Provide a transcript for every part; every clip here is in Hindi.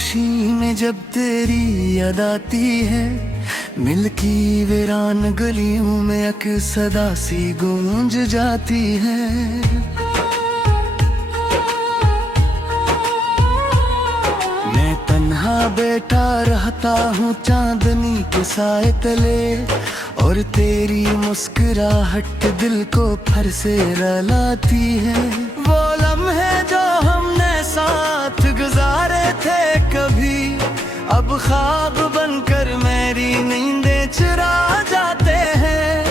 खामोशी में जब तेरी याद आती है, मिल्की वीरान गलियों में एक सदा सी गूंज जाती है। मैं तन्हा बैठा रहता हूँ चांदनी के साए तले, और तेरी मुस्कुराहट दिल को फिर से रुलाती है। वो लम्हे जो हमने साथ गुजारे थे कभी, अब ख्वाब बनकर मेरी नींदें चुरा जाते हैं।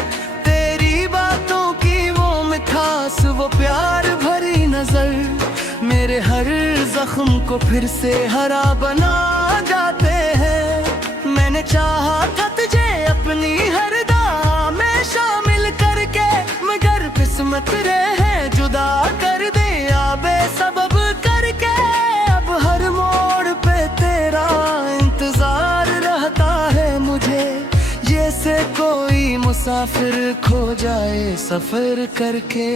तेरी बातों की वो मिठास, वो प्यार भरी नजर, मेरे हर जख्म को फिर से हरा बना जाते हैं। मैंने चाहा था तुझे अपनी हर दाम में शामिल करके, मगर किस्मत रहे जुदा कर दिया बेसबब करके। अब हर मोड़ पे तेरा इंतजार रहता है मुझे, जैसे कोई मुसाफिर खो जाए सफर करके।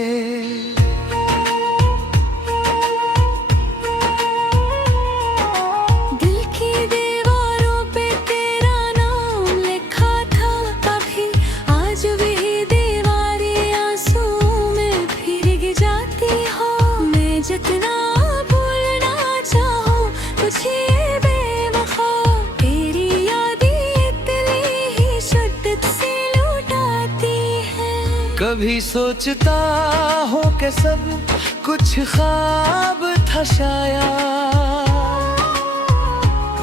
जितना भूलना चाहूं तुझे बेवफा, तेरी यादें इतनी ही शिद्दत से लौटाती है। कभी सोचता हो कि सब कुछ ख्वाब था शायद,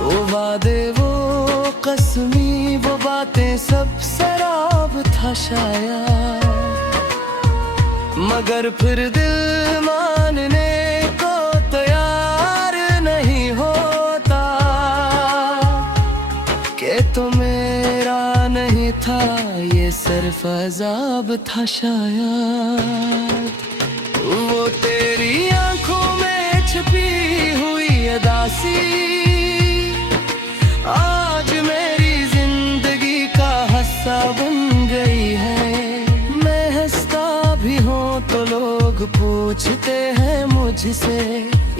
वो वादे वो कसमी वो बातें सब शराब था शायद। मगर फिर दिल मानने को तैयार नहीं होता कि तो मेरा नहीं था, ये सिर्फ अज़ाब था शायद। वो तेरी आंखों में छुपी हुई अदासी आज मेरी जिंदगी का हिस्सा बन गई है। तो लोग पूछते हैं मुझसे,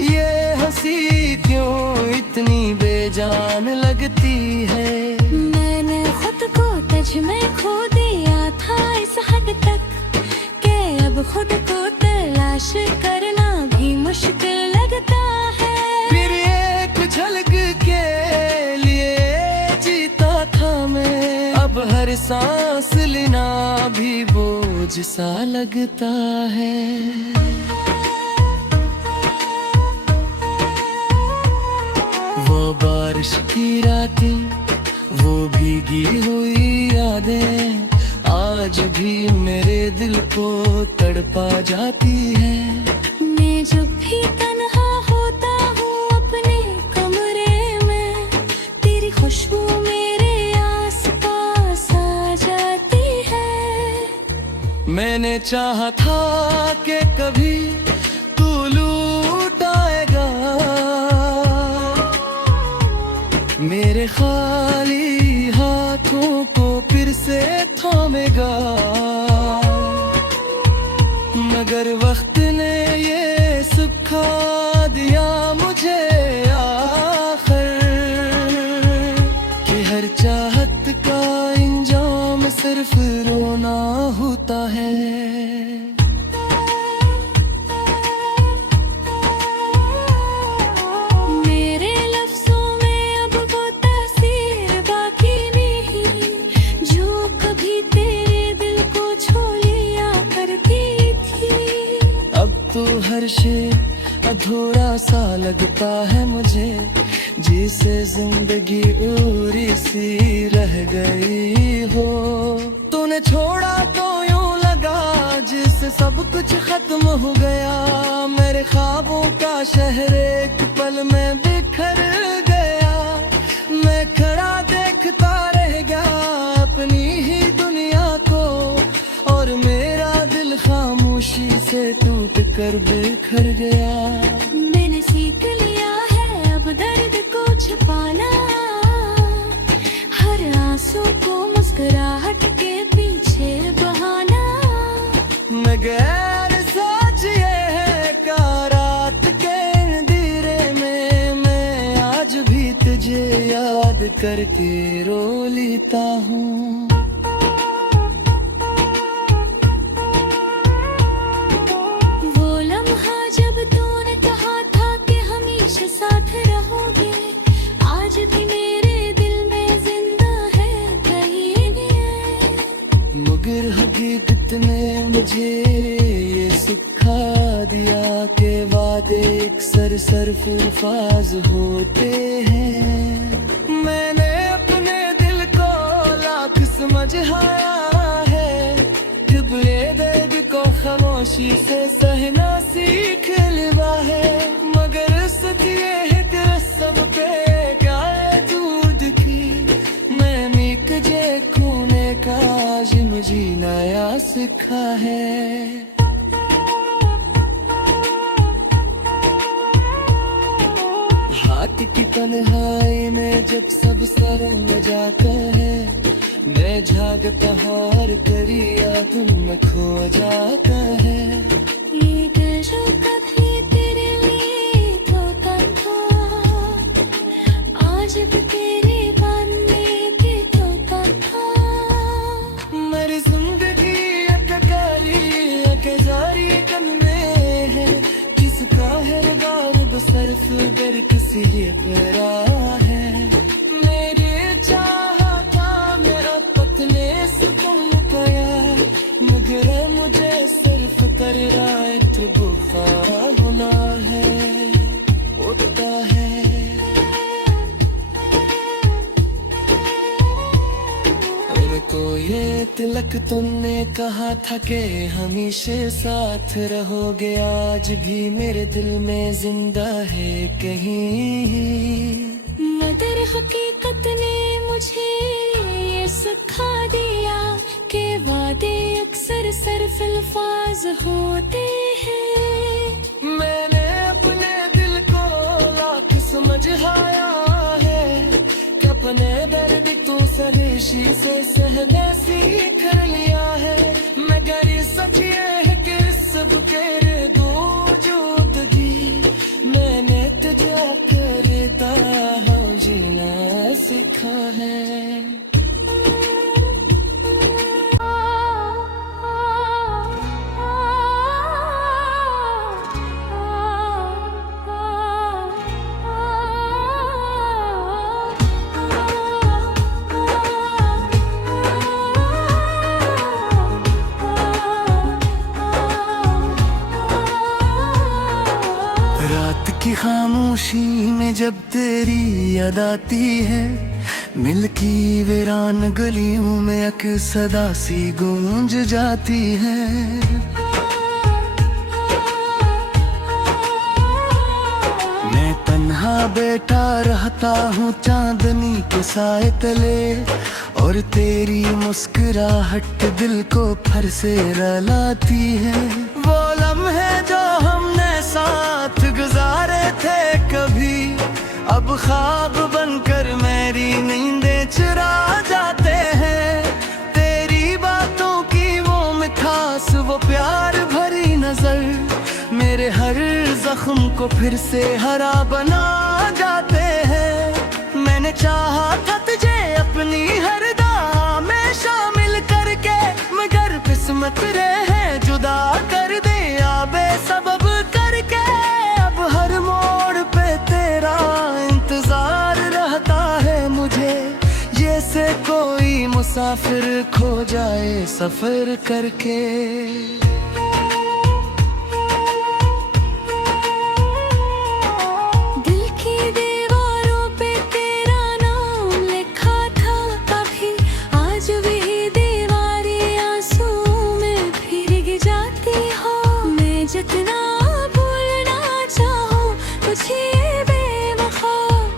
ये हंसी क्यों इतनी बेजान लगती है। मैंने खुद को तुझ में खो दिया था इस हद तक कि अब खुद को तलाश करना भी मुश्किल लगता है। फिर एक झलक के लिए जीता था मैं, अब हर सांस लेना भी बोझ सा लगता है। वो बारिश की रातें, वो भीगी हुई यादें, आज भी मेरे दिल को तड़पा जाती है। मैं जब भी तन्हा होता हूँ अपने कमरे में, तेरी खुशबू मेरे आस-पास आ जाती है। मैंने चाहा था कि कभी तू लौट आएगा, मेरे खाली हाथों को फिर से थामेगा। मगर वक्त ने ये सिखा दिया मुझे आखिर कि हर चाहत का इंजाम सिर्फ रोना होता है। मेरे लफ्जों में अब वो तासीर बाकी नहीं, जो कभी तेरे दिल को छू लिया करती थी। अब तो हर शेर अधूरा सा लगता है मुझे, जिसे जिंदगी पूरी सी रह गई हो। तूने छोड़ा तो यूं लगा जिससे सब कुछ खत्म हो गया, मेरे ख्वाबों का शहर एक पल में बिखर गया। मैं खड़ा देखता रह गया अपनी ही दुनिया को, और मेरा दिल खामोशी से टूट कर बिखर गया। मैंने सीख लिया है अब दर्द को छुपाना, हर आंसू को मुस्कुराहट के पीछे बहाना। मगर सच ये है कि रात के अंधेरे में मैं आज भी करके रो लेता हूँ। वो लम्हा जब तूने कहा था कि हमेशा साथ रहोगे, आज भी मेरे दिल में जिंदा है कहीं भी। मगर हकीकत ने मुझे ये सिखा दिया कि वादे अक्सर सिर्फ अल्फाज होते हैं। मैंने अपने दिल को लाख समझाया है, जब ये दर्द को खामोशी से सहना सीख लिया है। मगर सच ये है कि रस्म पे गाय दूध की मैंने कजे खूने का जिम जीना या सीखा है। हाथ की तन्हाई में जब सब सरंग जाता है, मैं झागता हार करिया तुम में खो जाता है। ये दिल जो कभी तेरे लिए धोखा था, आज भी तेरे बनने की धोखा था। मेरी जिंदगी जारी कन में है, जिसका हर बार बसरफ कर किसी करा है। मेरे चाहा था मेरा पतने से तुम गया, मगर मुझे सिर्फ कर रात बुखार होना है, उठता है। को ये तिलक तुमने कहा था कि हमेशा साथ रहोगे, आज भी मेरे दिल में जिंदा है कहीं। मगर हकीकत ने मुझे ये सिखा दिया कि वादे अक्सर सिर्फ अल्फाज होते हैं। मैंने अपने दिल को लाख समझाया है कि अपने दर्द तू सहेशी से सहना सीख लिया है। मगर सच ये है कि सब के वजूदगी मैंने तुझे करता हूँ जीना सीखा है। रात की खामोशी में जब तेरी याद आती है, मिल्की वीरान गलियों में एक सदा सी गूंज जाती है। मैं तन्हा बैठा रहता हूँ चांदनी के साए तले, और तेरी मुस्कुराहट दिल को फिर से रुलाती है। वो लम्हे जो हमने साथ गुजारे थे कभी, अब ख्वाब बनकर मेरी नींदें चुरा जाते हैं। तेरी बातों की वो मिठास, वो प्यार भरी नजर मेरे हर जख्म को फिर से हरा बना जाते हैं। मैंने चाहा था तुझे अपनी हर दुआ में शामिल करके, मगर किस्मत रहे जुदा कर दिया बेसबब करके। अब हर मोड़ पे तेरा इंतजार रहता है मुझे, जैसे कोई मुसाफिर खो जाए सफर करके। दिल की दीवारों पे तेरा नाम लिखा था कभी, आज भी दीवारें आंसू में भीग जाती हो। मैं जितना भूलना चाहूँ तुझे बेवफा,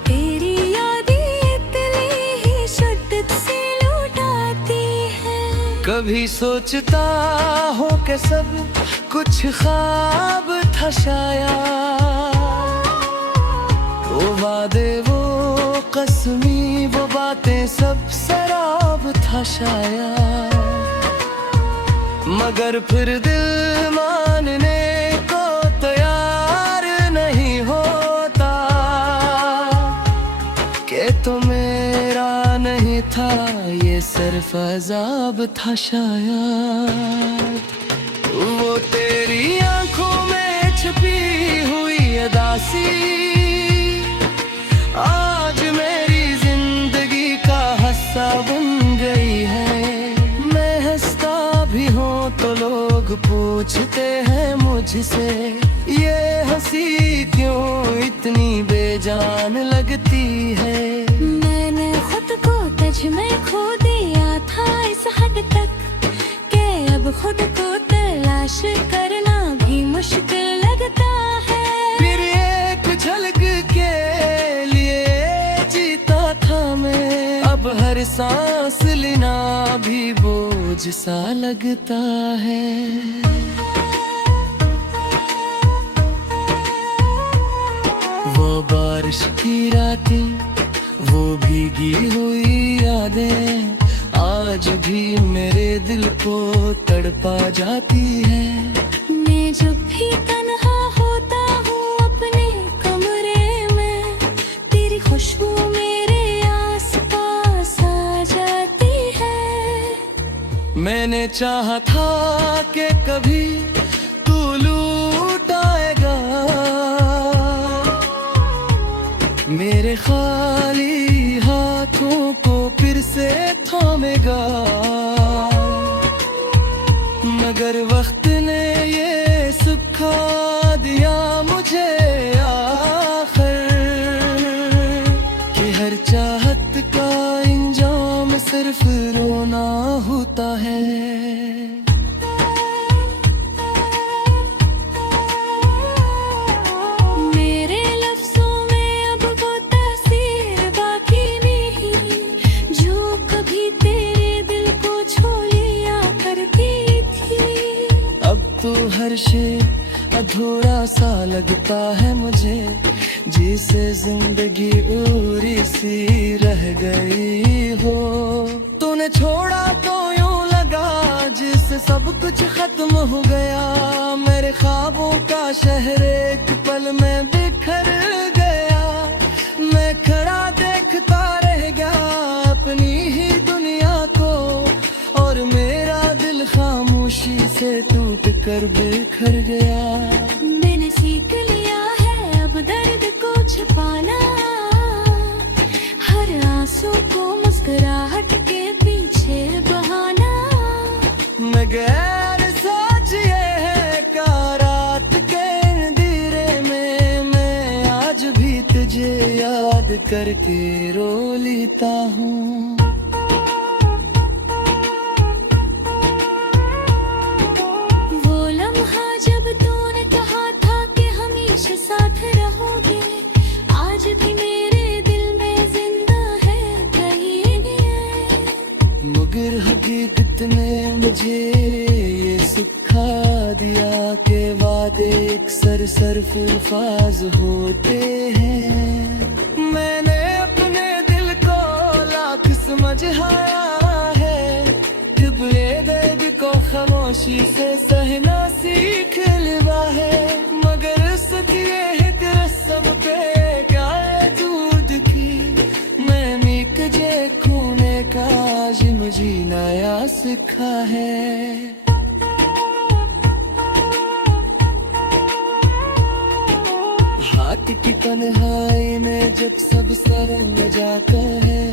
तेरी यादें इतनी ही शिद्दत से लौटाती है। कभी सोचता हूँ कि सब कुछ ख्वाब था शायद, वो वादे वो कसमी वो बातें सब शराब था शायद। मगर फिर दिल मानने को तैयार नहीं होता कि तुम्हें सरफराब था शायद, वो तेरी आंखों में छुपी हुई अदासी आज मेरी जिंदगी का हिस्सा बन गई है। मैं हंसता भी हूँ तो लोग पूछते हैं मुझसे, ये हंसी क्यों इतनी बेजान लगती है। मैंने खुद को तुझ में खो दिया था इस हद तक कि अब खुद को तलाश करना भी मुश्किल लगता है। फिर एक झलक के लिए जीता था मैं, अब हर सांस लेना भी बोझ सा लगता है। वो बारिश की रातें, वो भीगी हुई यादें आज भी मेरे दिल को तड़पा जाती है। मैं जब भी तन्हा होता हूँ अपने कमरे में, तेरी खुशबू मेरे आसपास आ जाती है। मैंने चाहा था कि कभी तू लूट आएगा, मेरे खाली हाथों को फिर से थामेगा, मगर वक्त ने ये सिखा दिया मुझे आखिर कि हर चाहत का इंजाम सिर्फ रोना होता है। मेरे लफ्जों में अब वो तासीर बाकी नहीं जो कभी तेरे दिल को छू लिया करती थी। अब तो हर शेर अधूरा सा लगता है मुझे, जिसे जिंदगी पूरी सी रह गई हो। तूने छोड़ा तो यूं लगा जिससे सब कुछ खत्म हो गया, मेरे ख्वाबों का शहर एक पल में बिखर गया। मैं खड़ा देखता रह गया अपनी ही दुनिया को, और मेरा दिल खामोशी से टूट कर बिखर गया। मैंने सीख लिया है अब दर्द को छुपाना, हर आंसू को मुस्कुराहट के पीछे बहाना। मैं गैर सोच ये है का रात के अंधेरे में, मैं आज भी तुझे याद करके रो लेता हूँ। वो लम्हा जब तूने कहा था कि हमेशा साथ रहोगे, आज भी मेरे दिल में जिंदा है कहीं नहीं। मगर हकीकत ने मुझे ये सिखा दिया कि वादे अक्सर सिर्फ अल्फाज होते हैं। मैंने अपने दिल को लाख समझाया है, जब ये दर्द को खामोशी से सहना सीख लिया है। मगर सतिए हित रस्म पे गाए दूध की, मैं मीक जे खूने का जिम जीना या सीखा है। हाथ की तन्हाई में जब सब सरंग जाता है,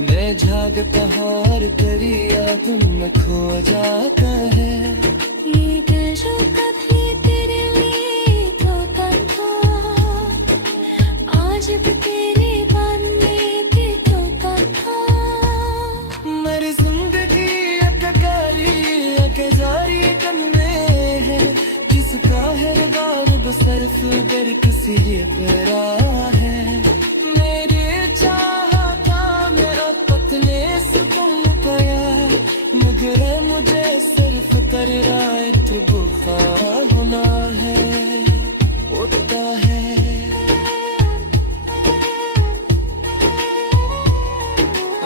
मैं झागता हार करिया तुम में खो जाता है। ये दिल जो कभी तेरे लिए धोखा था, आज भी तेरे बनने दे धोखा था। मेरी जिंदगी जारी करने है, जिसका हर बार बसर्फ कर किसी परा है। मेरी चाहता मेरा पतले सुकून पाया, मगर मुझे सिर्फ कर राय तो बुखार होना है, होता है।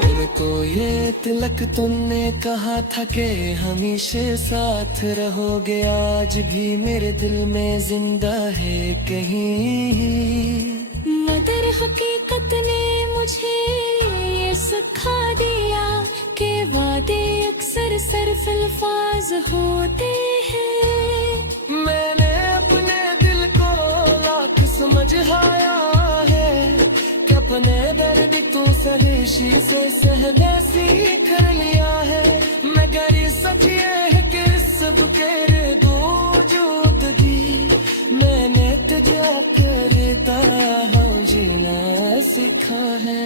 उनको ये तिलक तुमने कहा था कि हमेशा साथ रहोगे, आज भी मेरे दिल में जिंदा है कहीं। मगर हकीकत ने मुझे ये सिखा दिया कि वादे अक्सर सिर्फ अल्फाज होते हैं। मैंने अपने दिल को लाख समझाया है कि अपने दर्द तू सहशी से सहने सीख लिया है। मगर सच ये है कि सब के दूजूदगी मैंने तुझे करता हूँ जीना सीखा है।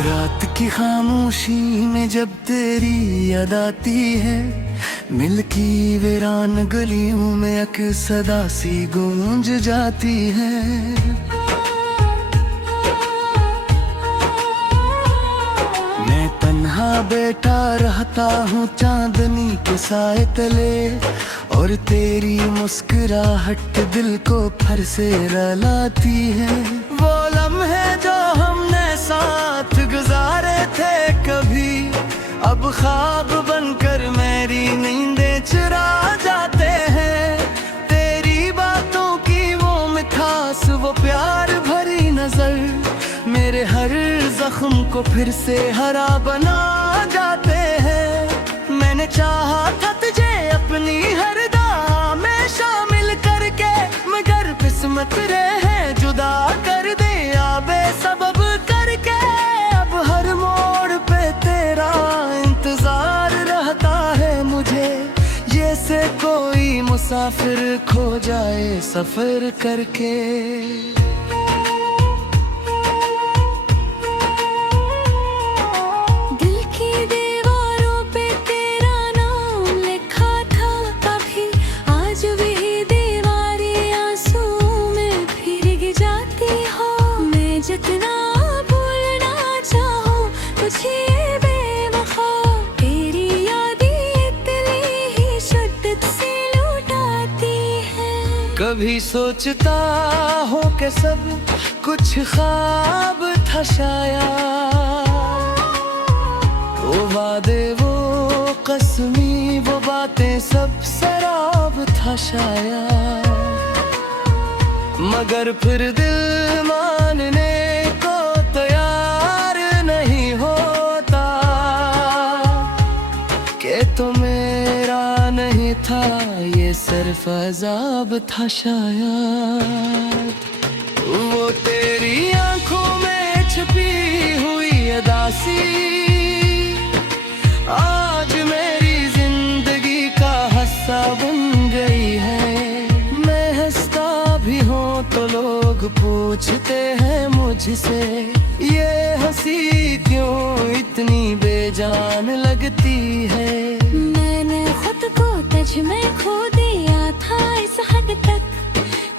रात की खामोशी में जब तेरी याद आती है, मिल्की वीरान गलियों में एक सदा सी गूंज जाती है। मैं तन्हा बैठा रहता हूँ चांदनी के साए तले, और तेरी मुस्कुराहट दिल को फिर से रुलाती है। वो लम्हे जो हमने साथ गुजारे थे कभी, अब ख्वाब बनकर मेरी नींदें चुरा जाते हैं। तेरी बातों की वो मिठास, वो प्यार भरी नजर मेरे हर जख्म को फिर से हरा बना जाते हैं। मैंने चाहा था तुझे अपनी हर दुआ में शामिल करके, मगर किस्मत रहे जुदा कर दिया बेसबब करके। अब हर मोड़ पे तेरा इंतजार रहता है मुझे, जैसे कोई मुसाफिर खो जाए सफर करके। दिल की दीवारों पे तेरा नाम लिखा था कभी, आज वही दीवारें आंसू में भीग जाती हो। मैं जितना भूलना चाहूं तुझे बेवफा, तेरी यादें इतनी ही शिद्दत से लौटाती है। कभी सोचता हूँ कि सब कुछ ख्वाब था शायद, वो वादे वो कसमी वो बातें सब शराब था शायद। मगर फिर दिल मानने को तैयार नहीं होता कि तो मेरा नहीं था, ये सिर्फ अजाब था शायद। वो तेरी आंखों में छुपी हुई अदासी आज मेरी जिंदगी का हिस्सा बन गई है। मैं हंसता भी हूँ तो लोग पूछते हैं मुझसे, ये हंसी क्यों इतनी बेजान लगती है। मैंने खुद को तुझ में खो दिया था इस हद तक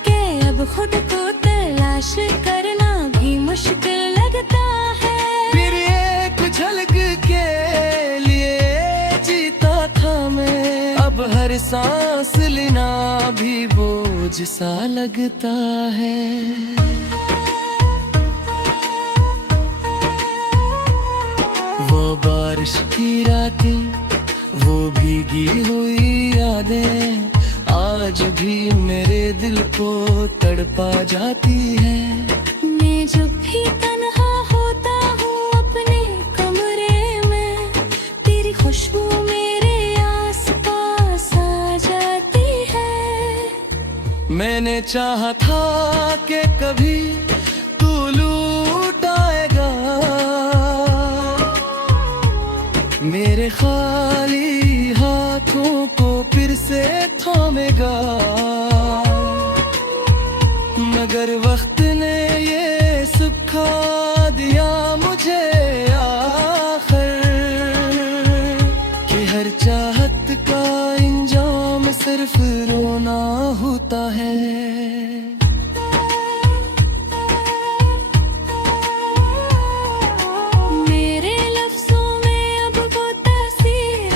कि अब खुद को तलाश करना भी मुश्किल लगता है। फिर एक झलक के लिए जीता था मैं, अब हर सांस लेना भी बोझ सा लगता है। वो बारिश की रातें, वो भीगी हुई यादें आज भी मेरे दिल को तड़पा जाती है। मैं जब भी तन्हा होता हूँ अपने कमरे में, तेरी खुशबू मेरे आस-पास आ जाती है। मैंने चाहा था कि कभी तू लूट आएगा, मेरे खाली हाथों को फिर से थामेगा। मगर वक्त ने ये सिखा दिया मुझे आखिर कि हर चाहत का इंजाम सिर्फ रोना होता है। मेरे लफ्जों में अब वो तासीर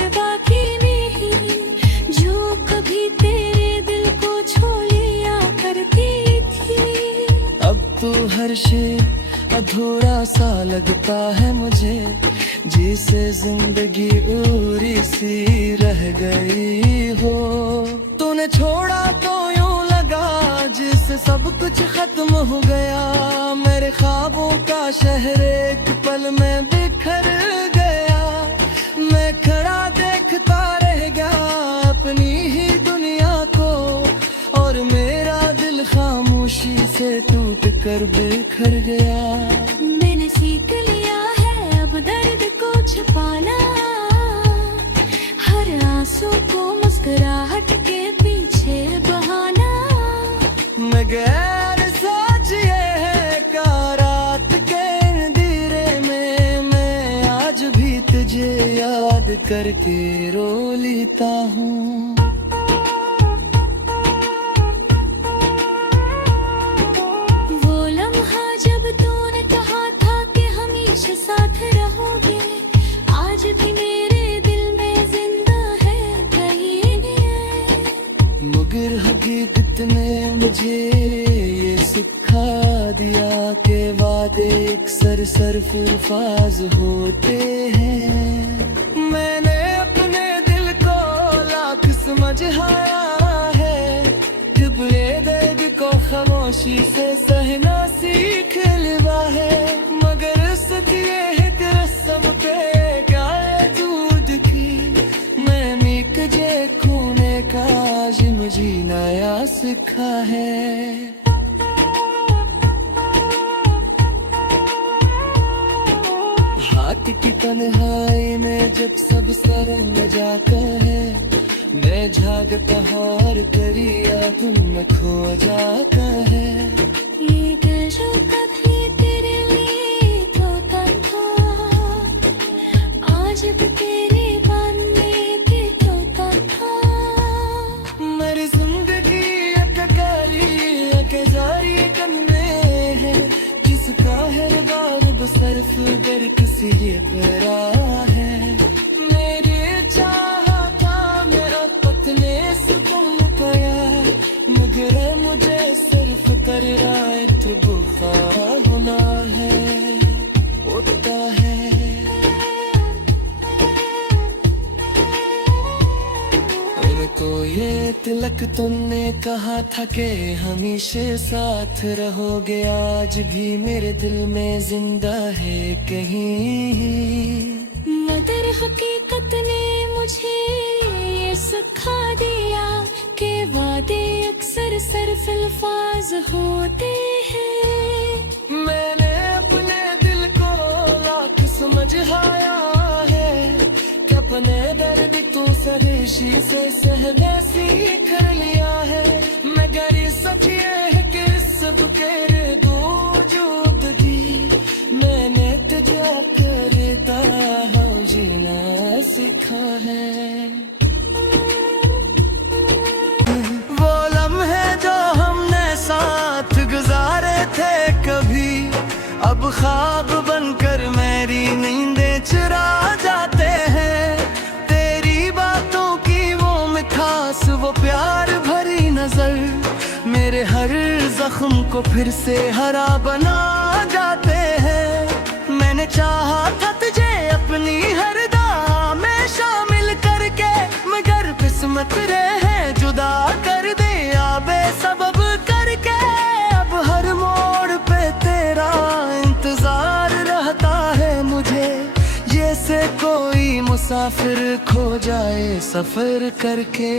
नशे अधूरा सा लगता है मुझे, जिसे जिंदगी पूरी सी रह गई हो। तूने छोड़ा तो यूं लगा जिससे सब कुछ खत्म हो गया, मेरे ख्वाबों का शहर एक पल में बिखर गया। मैं खड़ा देखता रह गया अपनी ही दुनिया को, और मेरा दिल खामोशी से टूट कर बिखर गया। मैंने सीख लिया है अब दर्द को छुपाना, हर आंसू को मुस्कुराहट के पीछे बहाना। मैं गैर सोच ये है का रात के अंधेरे में, मैं आज भी तुझे याद करके रो लेता हूँ। वो लम्हा जब तूने कहा था कि हमेशा साथ रहोगे, आज भी मेरे दिल में जिंदा है कहीं नहीं। मगर हकीकत ने मुझे ये सिखा दिया कि वादे अक्सर सिर्फ अल्फाज होते हैं। मैंने अपने दिल को लाख समझाया है, टुकड़े दर्द को खामोशी से सहना सीख लिया है। मगर सच ये है कि रस्म पे गाय दूध की, मैं मीक जे खूने का जिम जीना या सीखा है। हाथ की तन्हाई में जब सब सरंग जाता है, मैं झागता हार करिया तुम में खो जाता है। ये दिल जो कभी तेरे लिए रोता था, आज भी तेरे बनने पे रोता था। मेरी जिंदगी जारी करने है, जिसका हर बार बसर्फ कर किसी परा है। मेरी चाह था मैं अपने सुकून पाया, मगर मुझे सिर्फ कर रात बुखा होना है होता है। उनको ये तिलक तुमने कहा था कि हमेशा साथ रहोगे, आज भी मेरे दिल में जिंदा है कहीं। मगर हकीकत ने मुझे ये सिखा दिया कि वादे अक्सर सिर्फ अल्फाज होते हैं। मैंने अपने दिल को लाख समझाया है कि अपने दर्द तू फरेशी से सहना सीख लिया है। मगर सच ये है कि सब के वजूदगी मैंने तुझे करता हूँ जीना सीखा है। वो लम्हे जो हमने साथ गुजारे थे कभी, अब ख्वाब बनकर मेरी नींदें चुरा जाते हैं। तेरी बातों की वो मिठास, वो प्यार भरी नजर, मेरे हर जख्म को फिर से हरा बना जाते हैं। मैंने चाहा था तुझे अपनी हर दुआ में शामिल करके, मगर किस्मत रहे जुदा कर दिया बेसबब करके। अब हर मोड़ पे तेरा इंतजार रहता है मुझे, जैसे कोई मुसाफिर खो जाए सफर करके।